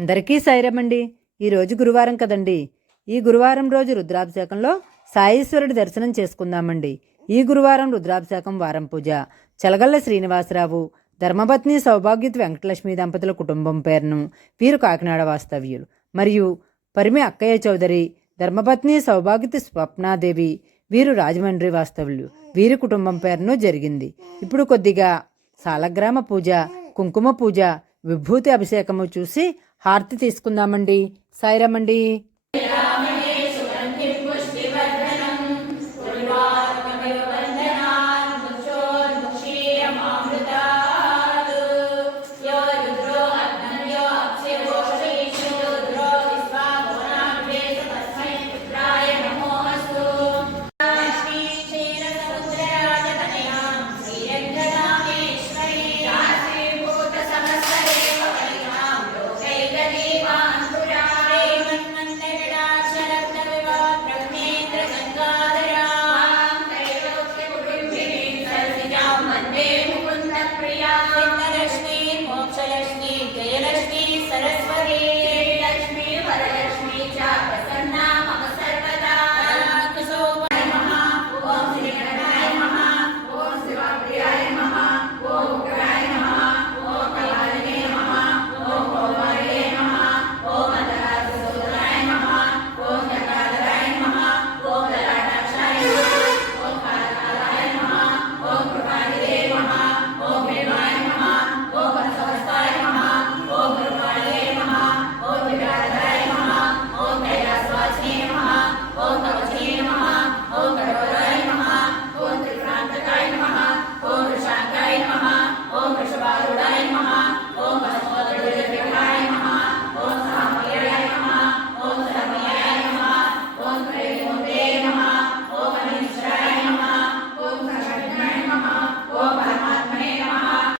అందరికీ సైరమండి ఈరోజు గురువారం కదండి. ఈ గురువారం రోజు రుద్రాభిషేకంలో సాయేశ్వరుడి దర్శనం చేసుకుందామండి. ఈ గురువారం రుద్రాభిషేకం వారం పూజ. చలగల్ల శ్రీనివాసరావు ధర్మపత్ని సౌభాగ్యత వెంకటలక్ష్మి దంపతుల కుటుంబం పేరును వీరు కాకినాడ వాస్తవ్యులు. మరియు పరిమి అక్కయ్య చౌదరి ధర్మపత్ని సౌభాగ్యత స్వప్నాదేవి వీరు రాజమండ్రి వాస్తవ్యులు. వీరి కుటుంబం పేరును జరిగింది. ఇప్పుడు కొద్దిగా సాలగ్రామ పూజ కుంకుమ పూజ విభూతి అభిషేకము చూసి హారతి తీసుకుందామండి. సాయిరామండి.